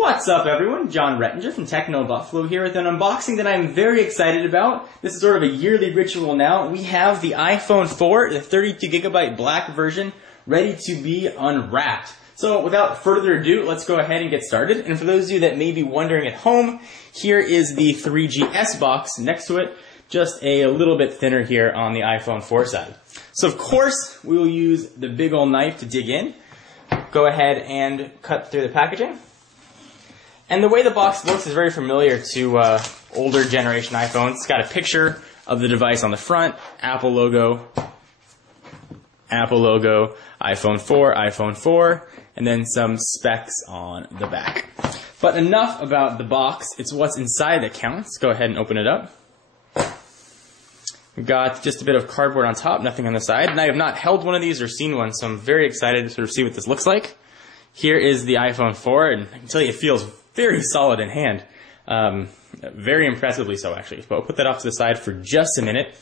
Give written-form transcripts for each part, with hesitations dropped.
What's up everyone, John Rettinger from Techno Buffalo here with an unboxing that I'm very excited about. This is sort of a yearly ritual now. We have the iPhone 4, the 32GB black version, ready to be unwrapped. So without further ado, let's go ahead and get started. And for those of you that may be wondering at home, here is the 3GS box next to it, just a little bit thinner here on the iPhone 4 side. So of course, we will use the big old knife to dig in. Go ahead and cut through the packaging. And the way the box looks is very familiar to older generation iPhones. It's got a picture of the device on the front, Apple logo, iPhone 4, and then some specs on the back. But enough about the box. It's what's inside that counts. Go ahead and open it up. We've got just a bit of cardboard on top, nothing on the side. And I have not held one of these or seen one, so I'm very excited to sort of see what this looks like. Here is the iPhone 4, and I can tell you it feels very solid in hand. Very impressively so, actually. But we'll put that off to the side for just a minute,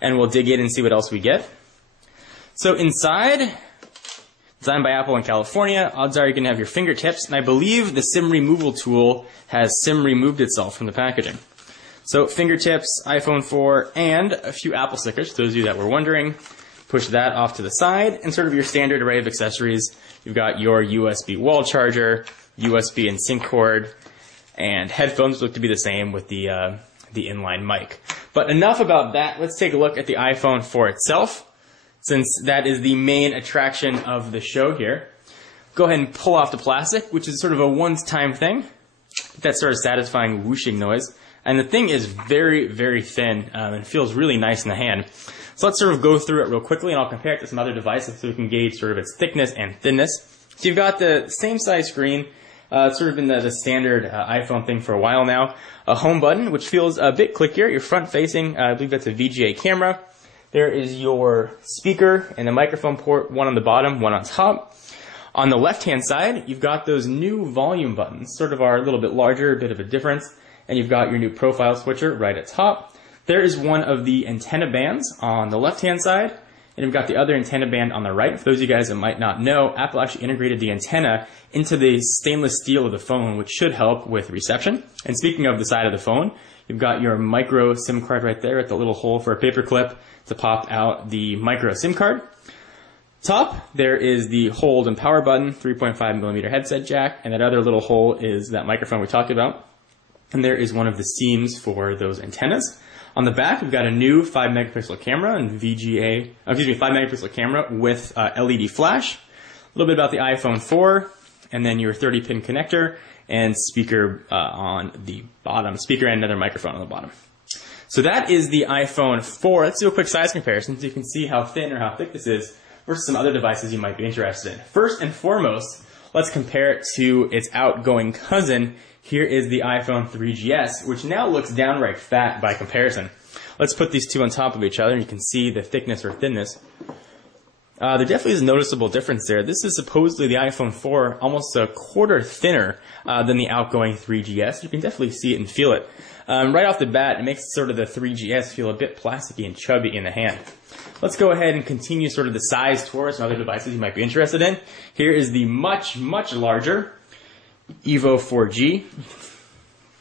and we'll dig in and see what else we get. So inside, designed by Apple in California, odds are you're going to have your fingertips, and I believe the SIM removal tool has SIM removed itself from the packaging. So fingertips, iPhone 4, and a few Apple stickers, those of you that were wondering. Push that off to the side, and sort of your standard array of accessories. You've got your USB wall charger, USB and sync cord, and headphones look to be the same with the inline mic. But enough about that. Let's take a look at the iPhone 4 itself, since that is the main attraction of the show here. Go ahead and pull off the plastic, which is sort of a one-time thing. That sort of satisfying whooshing noise. And the thing is very, very thin and feels really nice in the hand. So let's sort of go through it real quickly, and I'll compare it to some other devices so we can gauge sort of its thickness and thinness. So you've got the same size screen. It's sort of been the standard iPhone thing for a while now. A home button, which feels a bit clickier. You're front-facing. I believe that's a VGA camera. There is your speaker and the microphone port, one on the bottom, one on top. On the left-hand side, you've got those new volume buttons, sort of are a little bit larger, a bit of a difference. And you've got your new profile switcher right at top. There is one of the antenna bands on the left-hand side, and you've got the other antenna band on the right. For those of you guys that might not know, Apple actually integrated the antenna into the stainless steel of the phone, which should help with reception. And speaking of the side of the phone, you've got your micro SIM card right there at the little hole for a paper clip to pop out the micro SIM card. Top, there is the hold and power button, 3.5mm headset jack, and that other little hole is that microphone we talked about. And there is one of the seams for those antennas. On the back, we've got a new 5-megapixel camera and 5-megapixel camera with LED flash. A little bit about the iPhone 4, and then your 30-pin connector and speaker on the bottom. Speaker and another microphone on the bottom. So that is the iPhone 4. Let's do a quick size comparison so you can see how thin or how thick this is versus some other devices you might be interested in. First and foremost, let's compare it to its outgoing cousin. Here is the iPhone 3GS, which now looks downright fat by comparison. Let's put these two on top of each other, and you can see the thickness or thinness. There definitely is a noticeable difference there. This is supposedly the iPhone 4, almost a quarter thinner than the outgoing 3GS. You can definitely see it and feel it. Right off the bat, it makes sort of the 3GS feel a bit plasticky and chubby in the hand. Let's go ahead and continue sort of the size tour of some other devices you might be interested in. Here is the much, much larger Evo 4G.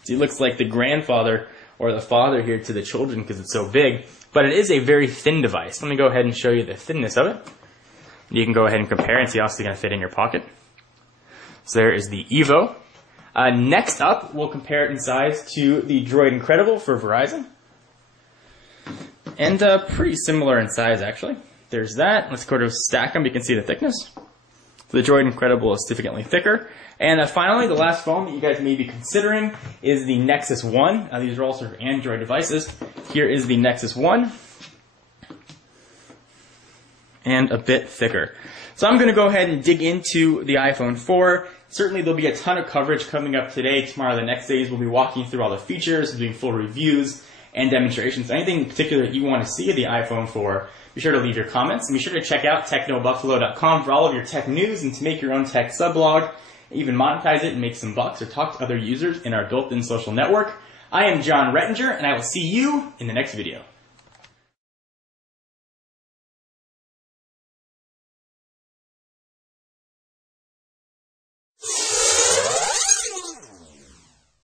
It looks like the grandfather or the father here to the children because it's so big, but it is a very thin device. Let me go ahead and show you the thinness of it. You can go ahead and compare and see how it's going to fit in your pocket. So there is the Evo. Next up, we'll compare it in size to the Droid Incredible for Verizon. And pretty similar in size, actually. There's that. Let's go to stack them. You can see the thickness. So the Droid Incredible is significantly thicker. And finally, the last phone that you guys may be considering is the Nexus 1. These are all sort of Android devices. Here is the Nexus 1. And a bit thicker. So I'm going to go ahead and dig into the iPhone 4. Certainly there'll be a ton of coverage coming up today, tomorrow, the next days. We'll be walking through all the features, doing full reviews and demonstrations. Anything in particular that you want to see of the iPhone 4, be sure to leave your comments. And be sure to check out technobuffalo.com for all of your tech news and to make your own tech subblog, even monetize it and make some bucks or talk to other users in our built-in social network. I am John Rettinger, and I will see you in the next video.